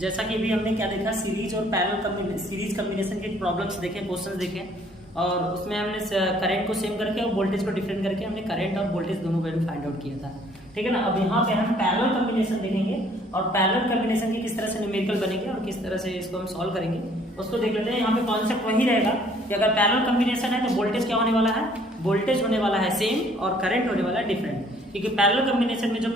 जैसा कि अभी हमने क्या देखा, सीरीज और पैरेलल सीरीज कॉम्बिनेशन के प्रॉब्लम्स देखे, क्वेश्चंस देखे, और उसमें हमने करंट को सेम करके और वोल्टेज को डिफरेंट करके हमने करंट और वोल्टेज दोनों वैल्यू फाइंड आउट किया था। ठीक है ना। अब यहाँ पे हम पैरेलल कॉम्बिनेशन देखेंगे और पैरेलल कॉम्बिनेशन के किस तरह से न्यूमेरिकल बनेंगे और किस तरह से इसको हम सॉल्व करेंगे उसको देख लेते हैं। यहाँ पे कॉन्सेप्ट वही रहेगा कि अगर पैरेलल कॉम्बिनेशन है तो वोल्टेज क्या होने वाला है, वोल्टेज होने वाला है सेम और करंट होने वाला है डिफरेंट, क्योंकि पैरेलल कॉम्बिनेशन में जो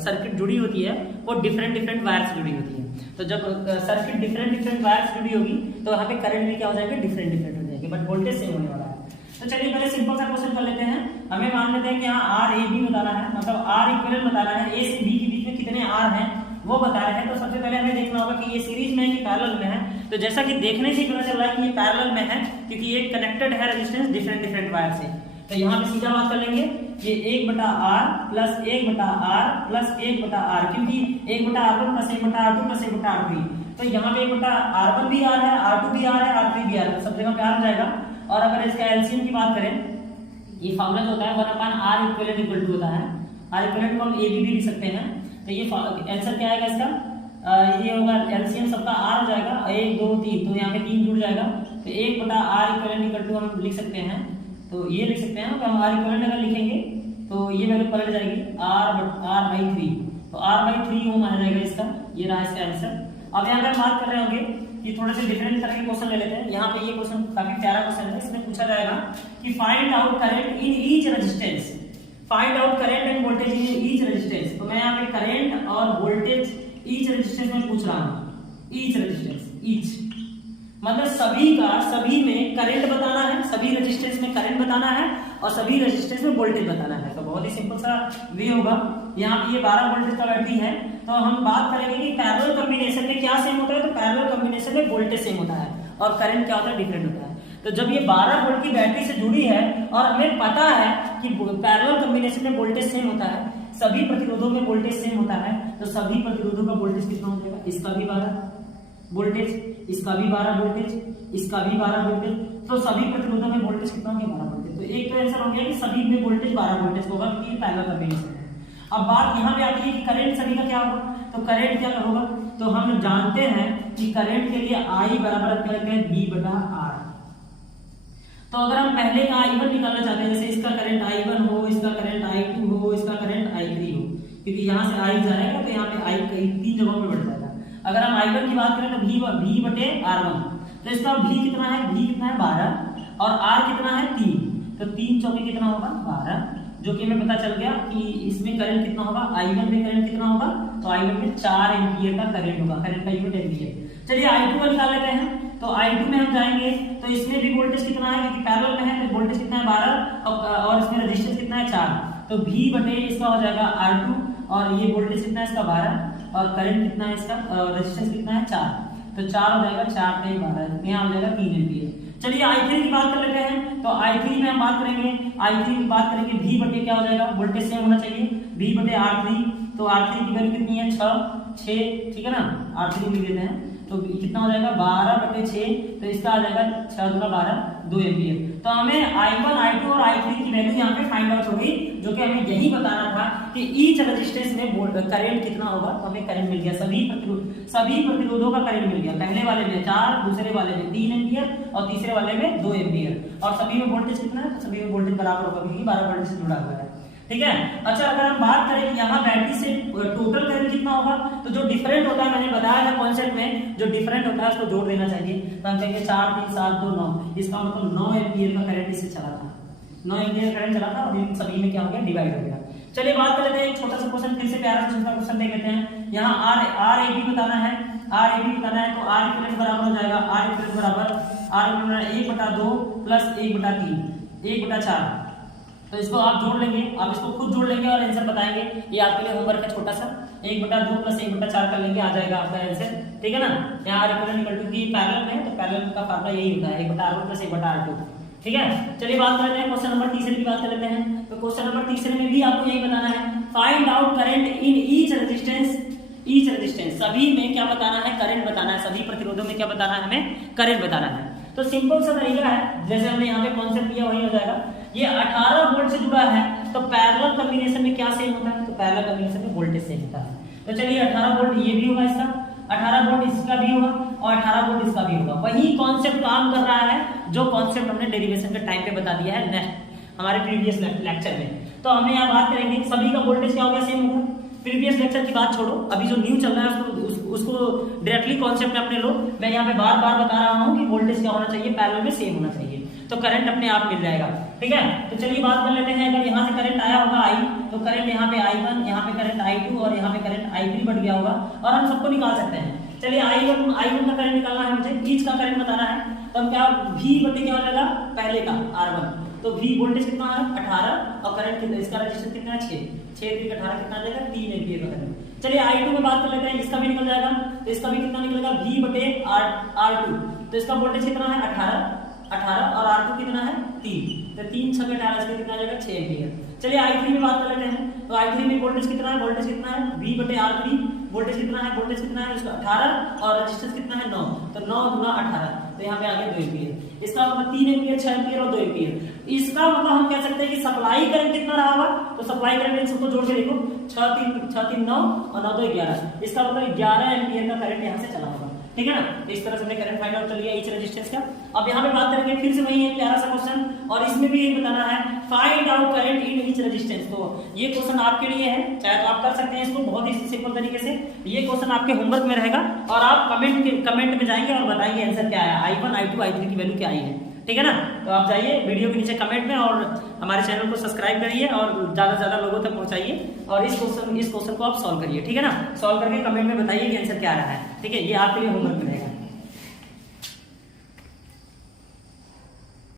सर्किट जुड़ी होती है वो डिफरेंट वायर से जुड़ी होती है। तो जब सर्किट डिफरेंट वायर से जुड़ी होगी तो यहाँ पे करंट भी क्या हो जाएगा, डिफरेंट हो जाएगी, बट वोल्टेज सेम होने वाला है। तो चलिए पहले सिंपल सा क्वेश्चन कर लेते हैं। हमें मान लेते हैं कि यहाँ आर ए बी बताना है, मतलब आर इक्विवेलेंट बताना है, ए से बी के बीच में कितने आर हैं वो बता रहे हैं। तो सबसे पहले हमें देखना होगा कि ये सीरीज में है कि पैरेलल में है। तो जैसा कि देखने से पता चल रहा है कि ये पैरेलल में है, क्योंकि ये कनेक्टेड है रेजिस्टेंस डिफरेंट वायर से। तो यहाँ पे सीधा बात कर लेंगे, ये 1/r plus 1/r plus 1/r, क्योंकि 1/r1 plus 1/r2 plus 1/r3। तो यहाँ पे 1/r1 भी आर है, R2 भी आर है, R3 भी आर है, सब जगह पे आर हो जाएगा। और अगर इसका एलसीएम की बात करें, ये फॉर्मूला जो होता है 1/r इक्विवेलेंट इक्वल टू होता है, r इक्विवेलेंट को हम ए बी भी लिख सकते हैं। तो ये आंसर क्या आएगा इसका, ये होगा एलसीएम सबका r हो जाएगा 1 2 3, तो यहाँ पे 3 जुड़ जाएगा। तो 1/r इक्विवेलेंट इक्वल टू हम लिख सकते हैं, तो ये लिख सकते हैं। तो हम r इक्विवेलेंट अगर लिखेंगे तो ये वैल्यू पलट जाएगी r/3, तो r/3 ओम आ जाएगा इसका, ये रहा इसका आंसर। अब यहाँ पर बात कर रहे होंगे कि थोड़े से डिफरेंट तरह के क्वेश्चन ले लेते हैं। यहाँ पे ये क्वेश्चन काफी प्यारा क्वेश्चन है। इसमें पूछा जाएगा कि find out current in each resistance, find out current end voltage in each resistance. तो मैं यहाँ पे करंट और वोल्टेज ईच रेजिस्टेंस में पूछ रहा हूँ। ईच रेजिस्टेंस, ईच मतलब सभी में करंट बताना है, सभी रेजिस्टेंस में करंट बताना है और सभी रेजिस्टेंस में वोल्टेज बताना है। तो बहुत ही सिंपल सा वे होगा। यहाँ पे ये 12 वोल्टेज का बैटरी है, तो हम बात करेंगे कि पैरेलल कॉम्बिनेशन में क्या सेम होता है। तो पैरेलल कॉम्बिनेशन में वोल्टेज सेम होता है और करंट क्या होता है, डिफरेंट होता है। तो जब ये 12 वोल्ट की बैटरी से जुड़ी है और हमें पता है कि पैरेलल कॉम्बिनेशन में वोल्टेज सेम होता है, सभी प्रतिरोधों में वोल्टेज सेम होता है, तो सभी प्रतिरोधों का वोल्टेज कितना हो जाएगा, इसका भी 12 वोल्टेज, इसका भी 12 वोल्टेज, इसका भी 12 वोल्टेज। तो सभी प्रतिरोधों में वोल्टेज कितना होगा, 12 वोल्टेज। तो एक तो आंसर हो गया कि सभी में वोल्टेज 12 वोल्टेज होगा, क्योंकि ये पैरेलल कॉम्बिनेशन है। अब बात यहाँ पे आती है कि करंट सभी का क्या होगा। तो करंट क्या होगा, तो हम जानते हैं कि करंट के लिए I बराबर क्या लिखते हैं, V/R। तो अगर हम पहले का I1 निकालना चाहते हैं, जैसे इसका करंट I1 हो, इसका करंट I2 हो, इसका करंट I3 हो, क्योंकि यहाँ से I जाएगा तो यहाँ पे I 3 जगहों पे बढ़ जाएगा। अगर हम I1 की बात करें तो V/R1, तो इसका V कितना है, V कितना है 12 और R कितना है 3, तो 3 चौके कितना होगा 12, जो कि हमें पता चल गया कि इसमें करंट कितना होगा, I1 में करंट कितना होगा, तो I1 में 4 एम्पीयर का करंट होगा, करंट का यूनिट एम्पीयर। चलिए I2 को निकाल लेते हैं। तो I2 में हम जाएंगे तो इसमें भी वोल्टेज कितना है, क्योंकि पैरेलल में है तो वोल्टेज कितना है 12 और इसमें रेजिस्टेंस कितना है 4, तो V बटे इसका हो जाएगा R2 और ये वोल्टेज कितना है इसका 12 और करंट कितना है इसका, रेजिस्टेंस कितना है 4, तो 4 हो जाएगा, 4 पे 12, यहाँ हो जाएगा 3 एम्पीयर। चलिए I3 की बात कर लेते हैं। तो I3 में हम बात करेंगे, I3 की बात करेंगे V बटे क्या हो जाएगा, वोल्टेज सेम होना चाहिए, V बटे R3। तो R3 की वैल्यू कितनी है 6, ठीक है ना, R3 लिख देते हैं। तो कितना हो जाएगा 12/6, तो इसका आ जाएगा 6 × 12 2 एम्पीयर। तो हमें I1, I2 और I3 की वैल्यू यहाँ पे फाइंड आउट हो गई, जो कि हमें यही बताना था कि ईच रेजिस्टेंस में करंट कितना होगा। तो हमें करंट मिल गया, सभी प्रतिरोधों का करंट मिल गया। पहले वाले में 4, दूसरे वाले में 3 एम्पीयर और तीसरे वाले में 2 एम्पीयर, और सभी में वोल्टेज कितना है, तो सभी में वोल्टेज बराबर होगा, क्योंकि 12 वोल्ट से जुड़ा हुआ है। ठीक है। अच्छा, अगर हम बात करें कि यहाँ बैटरी से टोटल करंट कितना होगा, तो जो डिफरेंट होता है, मैंने बताया था कॉन्सेप्ट में, जो डिफरेंट होता है उसको जोड़ देना चाहिए। तो हम कहेंगे 4 3 7 2 9, इसका मतलब 9 एम्पीयर का करंट इससे चला था, 9 एम्पीयर करंट चला था, और इन सभी में क्या हो गया, डिवाइड हो गया। चलिए बात कर लेते हैं, एक छोटा सा क्वेश्चन, फिर से प्यारा सा क्वेश्चन देख लेते हैं। यहाँ RAB बताना है, RAB बताना है, तो R इक्विवेलेंट बराबर हो जाएगा, R इक्विवेलेंट बराबर 1/2 प्लस 1/3, 1/4। तो इसको आप जोड़ लेंगे, आप इसको खुद जोड़ लेंगे और आंसर बताएंगे। ये आपके लिए होमवर्क है छोटा सा, 1/2 प्लस 1/4 कर लेंगे, आ जाएगा आपका आंसर। ठीक है ना। यहाँ R इक्विवेलेंट इक्वल टू की पैरेलल में है, तो पैरेलल का फार्मूला यही होता है, 1/R1 प्लस 1/R2। ठीक है। चलिए बात करते हैं क्वेश्चन नंबर 3 की बात कर लेते हैं। तो क्वेश्चन नंबर 3 में भी आपको यही बताना है, find out current in each resistance. सभी में क्या बताना है, करंट बताना है, सभी प्रतिरोधों में क्या बताना है, हमें करंट बताना है। तो सिंपल सा तरीका है, जैसे हमने यहाँ पे कॉन्सेप्ट लिया वही हो जाएगा। ये 18 वोल्ट से जुड़ा है, तो पैरेलल कॉम्बिनेशन में क्या सेम होता है, तो पैरेलल कॉम्बिनेशन में वोल्टेज सेम होता है। तो चलिए 18 वोल्ट ये भी होगा इसका, 18 वोल्ट इसका भी होगा और 18 वोल्ट इसका भी होगा। वही कॉन्सेप्ट काम कर रहा है जो कॉन्सेप्ट हमने डेरिवेशन के टाइम पे बता दिया है नेक्स्ट हमारे प्रीवियस लेक्चर में। तो हमने यहाँ बात करेंगे सभी का वोल्टेज क्या होगा, सेम होगा। प्रीवियस लेक्चर की बात छोड़ो, अभी जो न्यू चल रहा है उसको डायरेक्टली कॉन्सेप्ट में अपने लो। मैं यहाँ पे बार बार बता रहा हूँ कि वोल्टेज क्या होना चाहिए, पैरेलल में सेम होना चाहिए, तो करंट अपने आप मिल जाएगा। ठीक है, तो चलिए बात कर लेते हैं। अगर यहाँ से करंट आया होगा आई, तो करंट यहाँ पे I1, यहाँ पे करंट I2 और यहाँ पे करंट I3 बढ़ गया होगा और हम सबको निकाल सकते हैं। चलिए I1 का करंट निकालना है मुझे, ईच का करंट बताना है। तब क्या V बटे क्या हो जाएगा, पहले का R1, तो V वोल्टेज कितना है 18 और करंट कितना, इसका रेजिस्टेंस कितना है 6 3 18 कितना आ जाएगा 3 एम्पीयर का करंट। चलिए I2 में बात कर लेते हैं, इसका भी निकल जाएगा, तो इसका भी कितना निकलेगा V बटे R2, तो इसका वोल्टेज कितना है 18 और R2 कितना है 3, तो 3 6 18 इसका कितना आ जाएगा 6 एम्पीयर। चलिए I3 में बात कर लेते हैं, तो I3 में वोल्टेज कितना है, V बटे R3, वोल्टेज कितना है उसका 18 और रेजिस्टेंस कितना है 9, तो 9 गुना 18, तो यहाँ पे आ गया 2 एम्पीयर। इसका मतलब 3 एम्पीयर 6 एम्पीयर और 2 एम्पीयर। इसका मतलब हम कह सकते हैं कि सप्लाई करंट कितना रहा होगा, तो सप्लाई करंट इन सबको जोड़ के देखो 6 3 9 और 9 2 11, इसका मतलब 11 एम्पीयर का करंट यहाँ से चला होगा। ठीक है ना, इस तरह से हमने करंट फाइंड आउट कर लिया ईच रेजिस्टेंस का। अब यहाँ पे बात करेंगे फिर से वही है प्यारा सा क्वेश्चन, और इसमें भी यही बताना है find out current in each resistance. तो ये क्वेश्चन आपके लिए है, चाहे तो आप कर सकते हैं इसको बहुत ही सिंपल तरीके से। ये क्वेश्चन आपके होमवर्क में रहेगा और आप कमेंट में जाएंगे और बताएंगे आंसर क्या आया, I1 I2 I3 की वैल्यू क्या आई है। ठीक है ना, तो आप जाइए वीडियो के नीचे कमेंट में और हमारे चैनल को सब्सक्राइब करिए और ज्यादा से ज्यादा लोगों तक पहुंचाइए और इस क्वेश्चन को आप सॉल्व करिए। ठीक है ना, सॉल्व करके कमेंट में बताइए कि आंसर क्या आ रहा है। ठीक है, ये आपके लिए होमवर्क